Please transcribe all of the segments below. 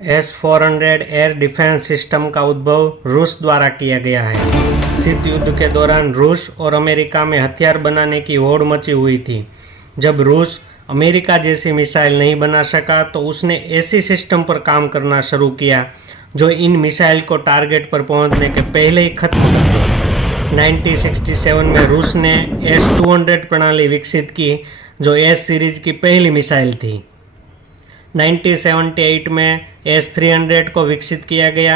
S-400 air defence system का उद्भव रूस द्वारा किया गया है। शीत युद्ध के दौरान रूस और अमेरिका में हथियार बनाने की होड़ मची हुई थी। जब रूस अमेरिका जैसी मिसाइल नहीं बना सका तो उसने ऐसी सिस्टम पर काम करना शुरू किया जो इन मिसाइल को टारगेट पर पहुंचने के पहले ही खत्म कर दे। 1967 में रूस ने S-200 प्रणाली विकसित की जो एस सीरीज की पहली मिसाइल थी। 1978 में S-300 को विकसित किया गया।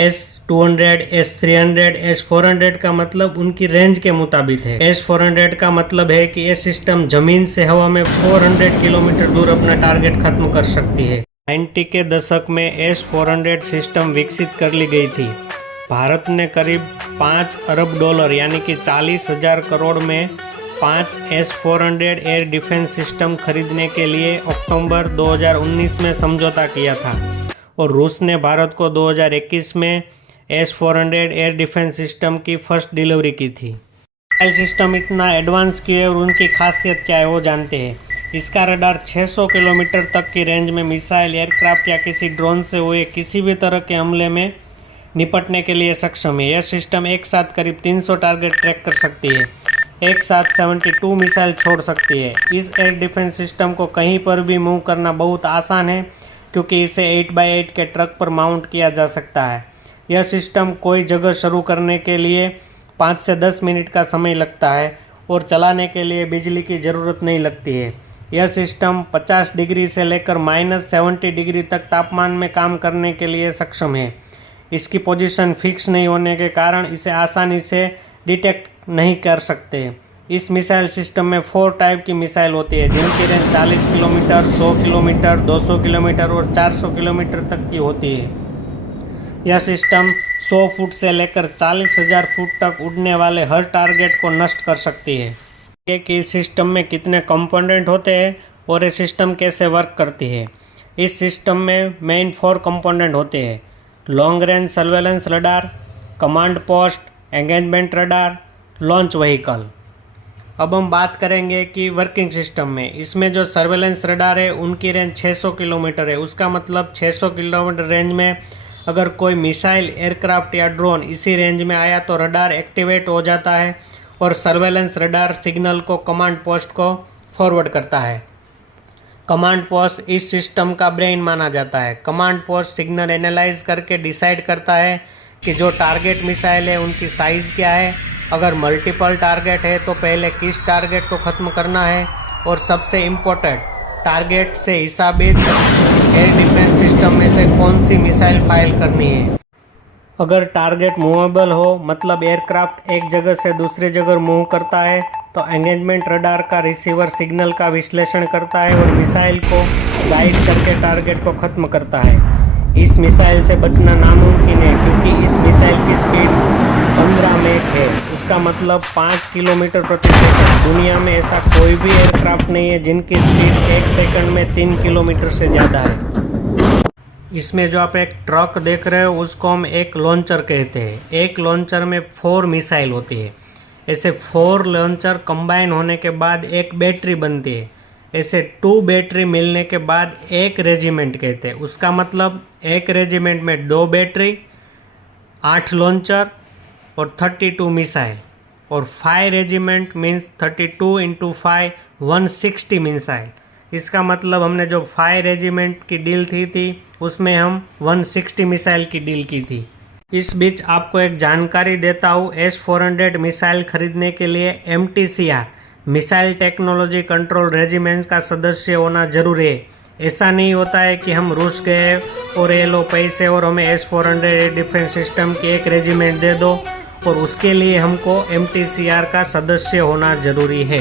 S-200, S-300, S-400 का मतलब उनकी रेंज के मुताबिक है। S-400 का मतलब है कि यह सिस्टम जमीन से हवा में 400 किलोमीटर दूर अपना टारगेट खत्म कर सकती है। 90 के दशक में S-400 सिस्टम विकसित कर ली गई थी। भारत ने करीब $5 अरब यानी कि 40,000 करोड़ में 5 S-400 एयर डिफेंस सिस्टम खरीदने के लिए अक्टूबर 2019 में समझौता किया था और रूस ने भारत को 2021 में S-400 एयर डिफेंस सिस्टम की फर्स्ट डिलीवरी की थी। मिसाइल सिस्टम इतना एडवांस क्यों है और उनकी खासियत क्या है वो जानते हैं। इसका रडार 600 किलोमीटर तक की रेंज में मिसाइल, एयरक्राफ्ट या किसी ड्रोन से हुए किसी भी तरह के हमले में निपटने के लिए सक्षम है। यह सिस्टम एक साथ करीब 300 टारगेट ट्रैक कर सकती है, एक साथ 72 मिसाइल छोड़ सकती है। इस एयर डिफेंस सिस्टम को कहीं पर भी मूव करना बहुत आसान है क्योंकि इसे 8x8 के ट्रक पर माउंट किया जा सकता है। यह सिस्टम कोई जगह शुरू करने के लिए 5 से 10 मिनट का समय लगता है और चलाने के लिए बिजली की ज़रूरत नहीं लगती है। यह सिस्टम 50 डिग्री से लेकर -70 डिग्री तक तापमान में काम करने के लिए सक्षम है। इसकी पोजीशन फिक्स नहीं होने के कारण इसे आसानी से डिटेक्ट नहीं कर सकते। इस मिसाइल सिस्टम में 4 टाइप की मिसाइल होती है जिनकी रेंज 40 किलोमीटर, 100 किलोमीटर, 200 किलोमीटर और 400 किलोमीटर तक की होती है। यह सिस्टम 100 फुट से लेकर 40,000 फुट तक उड़ने वाले हर टारगेट को नष्ट कर सकती है। कि इस सिस्टम में कितने कंपोनेंट होते हैं और ये सिस्टम कैसे वर्क करती है। इस सिस्टम में मेन 4 कंपोनेंट होते हैं: long range surveillance radar, command post, engagement radar, launch vehicle. अब हम बात करेंगे कि वर्किंग सिस्टम में इसमें जो सर्वेलेंस रडार है उनकी रेंज 600 किलोमीटर है। उसका मतलब 600 किलोमीटर रेंज में अगर कोई मिसाइल, एयरक्राफ्ट या ड्रोन इसी रेंज में आया तो रडार एक्टिवेट हो जाता है और सर्वेलेंस रडार सिग्नल को कमांड पोस्ट को फॉरवर्ड करता है। कमांड पोस्ट इस सिस्टम का ब्रेन माना जाता है। कमांड पोस्ट सिग्नल एनालाइज करके डिसाइड करता है कि जो टारगेट मिसाइल है उनकी साइज़ क्या है, अगर मल्टीपल टारगेट है तो पहले किस टारगेट को ख़त्म करना है और सबसे इम्पोर्टेंट टारगेट से हिसाबित एयर डिफेंस सिस्टम में से कौन सी मिसाइल फायर करनी है। अगर टारगेट मूवेबल हो मतलब एयरक्राफ्ट एक जगह से दूसरी जगह मूव करता है तो एंगेजमेंट रडार का रिसीवर सिग्नल का विश्लेषण करता है और मिसाइल को गाइड करके टारगेट को ख़त्म करता है। इस मिसाइल से बचना नामुमकिन है क्योंकि इस मिसाइल की स्पीड 15 मैक है। उसका मतलब 5 किलोमीटर प्रति सेकंड। दुनिया में ऐसा कोई भी एयरक्राफ्ट नहीं है जिनकी स्पीड 1 सेकंड में 3 किलोमीटर से ज़्यादा है। इसमें जो आप एक ट्रक देख रहे हो उसको हम एक लॉन्चर कहते हैं। एक लॉन्चर में 4 मिसाइल होती है। ऐसे 4 लॉन्चर कंबाइन होने के बाद एक बैटरी बनती है। ऐसे 2 बैटरी मिलने के बाद एक रेजिमेंट कहते हैं। उसका मतलब एक रेजिमेंट में 2 बैटरी, 8 लॉन्चर और 32 मिसाइल और 5 रेजिमेंट मीन्स 32 × 5 160 मिसाइल। इसका मतलब हमने जो 5 रेजिमेंट की डील थी उसमें हम 160 मिसाइल की डील की थी। इस बीच आपको एक जानकारी देता हूँ, S-400 मिसाइल खरीदने के लिए MTCR missile technology control regiment का सदस्य होना जरूरी है। ऐसा नहीं होता है कि हम रूस गए और ये लो पैसे और हमें S-400 एयर डिफेंस सिस्टम की एक रेजिमेंट दे दो, और उसके लिए हमको MTCR का सदस्य होना जरूरी है।